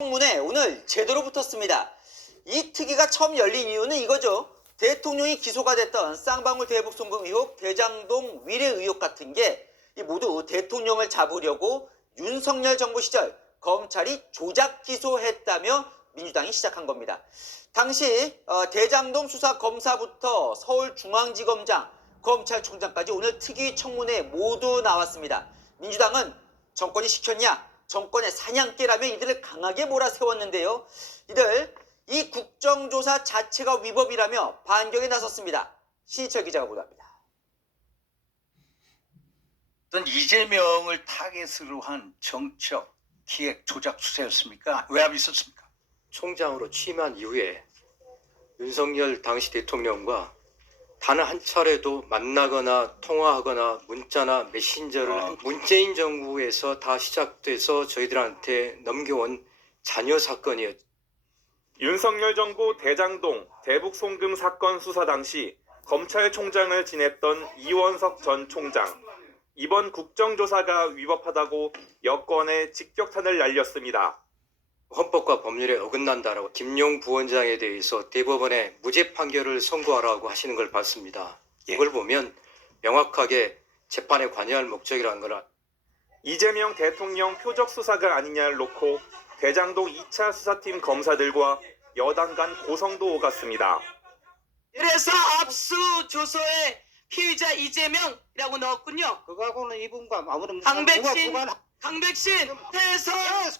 청문회 오늘 제대로 붙었습니다. 이 특위가 처음 열린 이유는 이거죠. 대통령이 기소가 됐던 쌍방울 대북 송금 의혹, 대장동 위례 의혹 같은 게 모두 대통령을 잡으려고 윤석열 정부 시절 검찰이 조작 기소했다며 민주당이 시작한 겁니다. 당시 대장동 수사 검사부터 서울중앙지검장, 검찰총장까지 오늘 특위 청문회에 모두 나왔습니다. 민주당은 정권이 시켰냐? 정권의 사냥개라며 이들을 강하게 몰아세웠는데요. 이들 이 국정조사 자체가 위법이라며 반격에 나섰습니다. 신희철 기자가 보도합니다. 이재명을 타겟으로 한 정치적 기획 조작 수사였습니까? 외압이 있었습니까? 총장으로 취임한 이후에 윤석열 당시 대통령과 단 한 차례도 만나거나 통화하거나 문자나 메신저를 문재인 정부에서 다 시작돼서 저희들한테 넘겨온 잔여 사건이었죠. 윤석열 정부 대장동 대북 송금 사건 수사 당시 검찰총장을 지냈던 이원석 전 총장. 이번 국정조사가 위법하다고 여권에 직격탄을 날렸습니다. 헌법과 법률에 어긋난다라고 김용 부원장에 대해서 대법원에 무죄 판결을 선고하라고 하시는 걸 봤습니다. 이걸 보면 명확하게 재판에 관여할 목적이라는 걸. 이재명 대통령 표적 수사가 아니냐를 놓고 대장동 2차 수사팀 검사들과 여당 간 고성도 오갔습니다. 그래서 압수조서에 피의자 이재명이라고 넣었군요. 그거하고는 이분과 아무런 강백신 해서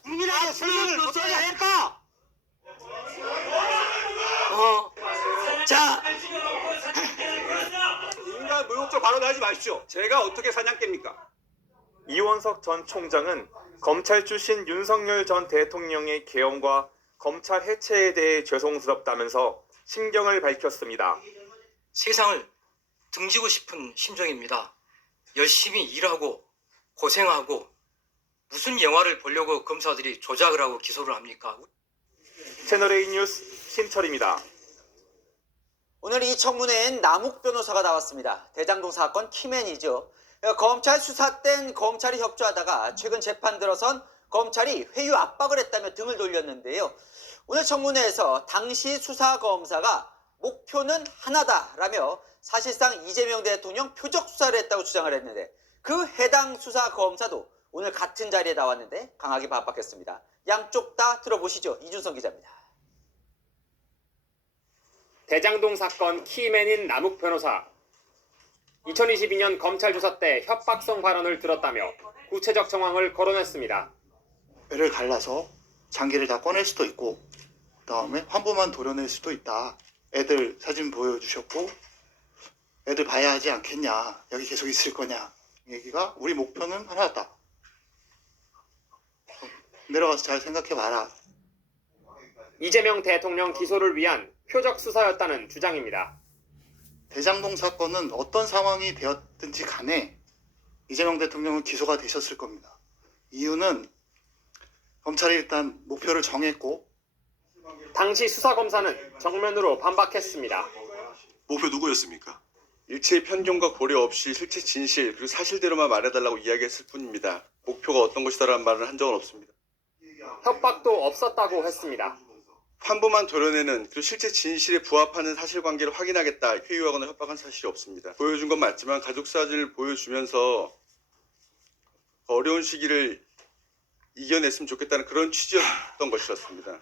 국민에게 설명을 어떻게 압수조서에 할까? 자, 인간 모욕적 발언하지 마십시오. 제가 어떻게 사냥개입니까? 이원석 전 총장은 검찰 출신 윤석열 전 대통령의 계엄과 검찰 해체에 대해 죄송스럽다면서 심경을 밝혔습니다. 세상을 등지고 싶은 심정입니다. 열심히 일하고 고생하고 무슨 영화를 보려고 검사들이 조작을 하고 기소를 합니까? 채널A 뉴스 신철입니다. 오늘 이 청문회엔 남욱 변호사가 나왔습니다. 대장동 사건 키맨이죠. 검찰 수사 땐 검찰이 협조하다가 최근 재판 들어선 검찰이 회유 압박을 했다며 등을 돌렸는데요. 오늘 청문회에서 당시 수사검사가 목표는 하나다라며 사실상 이재명 대통령 표적 수사를 했다고 주장을 했는데 그 해당 수사검사도 오늘 같은 자리에 나왔는데 강하게 반박했습니다. 양쪽 다 들어보시죠. 이준성 기자입니다. 대장동 사건 키맨인 남욱 변호사. 2022년 검찰 조사 때 협박성 발언을 들었다며 구체적 정황을 거론했습니다. 뼈를 갈라서 장기를 다 꺼낼 수도 있고 그다음에 환부만 도려낼 수도 있다. 애들 사진 보여주셨고 애들 봐야 하지 않겠냐. 여기 계속 있을 거냐. 얘기가 우리 목표는 하나다. 내려가서 잘 생각해봐라. 이재명 대통령 기소를 위한 표적 수사였다는 주장입니다. 대장동 사건은 어떤 상황이 되었든지 간에 이재명 대통령은 기소가 되셨을 겁니다. 이유는 검찰이 일단 목표를 정했고 당시 수사검사는 정면으로 반박했습니다. 목표 누구였습니까? 일체의 편견과 고려 없이 실체 진실 그리고 사실대로만 말해달라고 이야기했을 뿐입니다. 목표가 어떤 것이다라는 말을 한 적은 없습니다. 협박도 없었다고 했습니다. 환부만 도려내는 그리고 실제 진실에 부합하는 사실관계를 확인하겠다 회유하거나 협박한 사실이 없습니다. 보여준 건 맞지만 가족 사진을 보여주면서 어려운 시기를 이겨냈으면 좋겠다는 그런 취지였던 것이었습니다.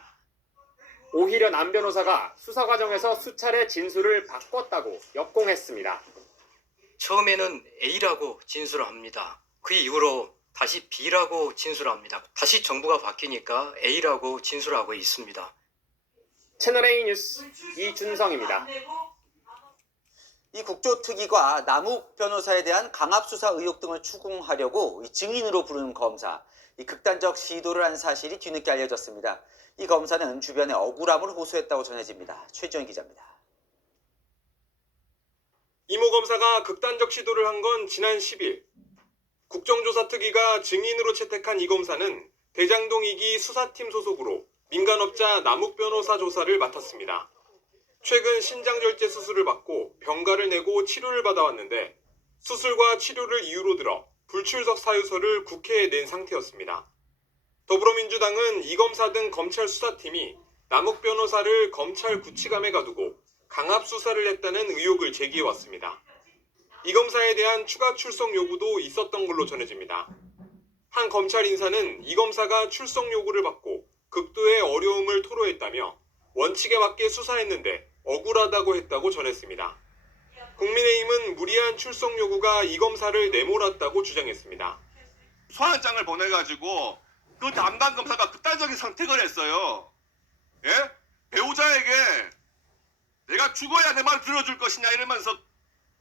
오히려 남 변호사가 수사 과정에서 수차례 진술을 바꿨다고 역공했습니다. 처음에는 A라고 진술을 합니다. 그 이후로 다시 B라고 진술합니다. 다시 정부가 바뀌니까 A라고 진술하고 있습니다. 채널A 뉴스 이준성입니다. 이 국조특위가 남욱 변호사에 대한 강압수사 의혹 등을 추궁하려고 증인으로 부르는 검사, 이 극단적 시도를 한 사실이 뒤늦게 알려졌습니다. 이 검사는 주변에 억울함을 호소했다고 전해집니다. 최지원 기자입니다. 이모 검사가 극단적 시도를 한 건 지난 10일. 국정조사특위가 증인으로 채택한 이 검사는 대장동 2기 수사팀 소속으로 민간업자 남욱 변호사 조사를 맡았습니다. 최근 신장절제 수술을 받고 병가를 내고 치료를 받아왔는데 수술과 치료를 이유로 들어 불출석 사유서를 국회에 낸 상태였습니다. 더불어민주당은 이 검사 등 검찰 수사팀이 남욱 변호사를 검찰 구치감에 가두고 강압 수사를 했다는 의혹을 제기해왔습니다. 이 검사에 대한 추가 출석 요구도 있었던 걸로 전해집니다. 한 검찰 인사는 이 검사가 출석 요구를 받고 극도의 어려움을 토로했다며 원칙에 맞게 수사했는데 억울하다고 했다고 전했습니다. 국민의힘은 무리한 출석 요구가 이 검사를 내몰았다고 주장했습니다. 소환장을 보내가지고 그 담당 검사가 극단적인 선택을 했어요. 예? 배우자에게 내가 죽어야 내 말 들어줄 것이냐 이러면서.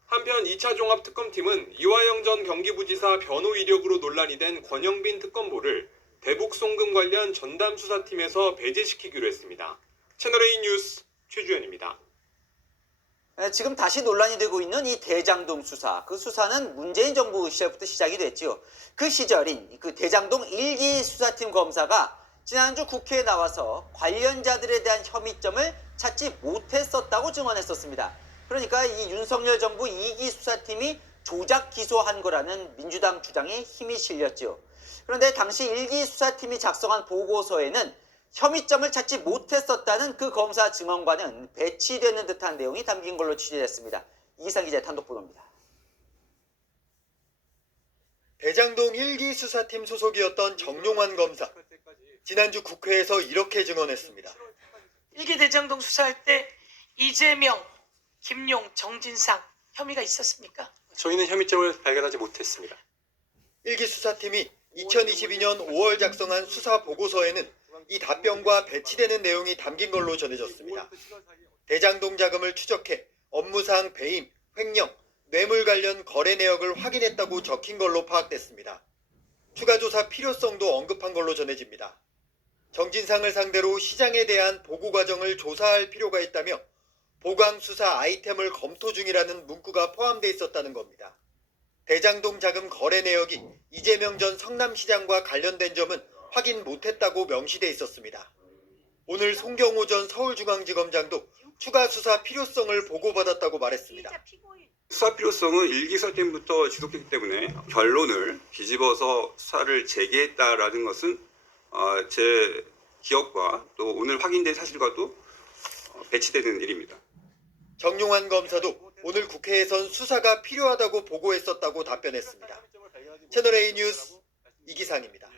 한편 2차 종합특검팀은 이화영 전 경기부지사 변호 이력으로 논란이 된 권영빈 특검보를 대북 송금 관련 전담 수사팀에서 배제시키기로 했습니다. 채널A 뉴스 최주현입니다. 지금 다시 논란이 되고 있는 이 대장동 수사. 그 수사는 문재인 정부 시절부터 시작이 됐죠. 그 시절인 그 대장동 1기 수사팀 검사가 지난주 국회에 나와서 관련자들에 대한 혐의점을 찾지 못했었다고 증언했었습니다. 그러니까 이 윤석열 정부 2기 수사팀이 조작 기소한 거라는 민주당 주장에 힘이 실렸죠. 그런데 당시 1기 수사팀이 작성한 보고서에는 혐의점을 찾지 못했었다는 그 검사 증언과는 배치되는 듯한 내용이 담긴 걸로 취재됐습니다. 이기상 기자의 단독 보도입니다. 대장동 1기 수사팀 소속이었던 정용환 검사. 지난주 국회에서 이렇게 증언했습니다. 1기 대장동 수사할 때 이재명, 김용, 정진상 혐의가 있었습니까? 저희는 혐의점을 발견하지 못했습니다. 1기 수사팀이 2022년 5월 작성한 수사 보고서에는 이 답변과 배치되는 내용이 담긴 걸로 전해졌습니다. 대장동 자금을 추적해 업무상 배임, 횡령, 뇌물 관련 거래 내역을 확인했다고 적힌 걸로 파악됐습니다. 추가 조사 필요성도 언급한 걸로 전해집니다. 정진상을 상대로 시장에 대한 보고 과정을 조사할 필요가 있다며 보강 수사 아이템을 검토 중이라는 문구가 포함되어 있었다는 겁니다. 대장동 자금 거래 내역이 이재명 전 성남시장과 관련된 점은 확인 못했다고 명시돼 있었습니다. 오늘 송경호 전 서울중앙지검장도 추가 수사 필요성을 보고받았다고 말했습니다. 수사 필요성은 1기 수사팀부터 지속했기 때문에 결론을 뒤집어서 수사를 재개했다라는 것은 제 기억과 또 오늘 확인된 사실과도 배치되는 일입니다. 정용환 검사도 오늘 국회에선 수사가 필요하다고 보고했었다고 답변했습니다. 채널A 뉴스 이기상입니다.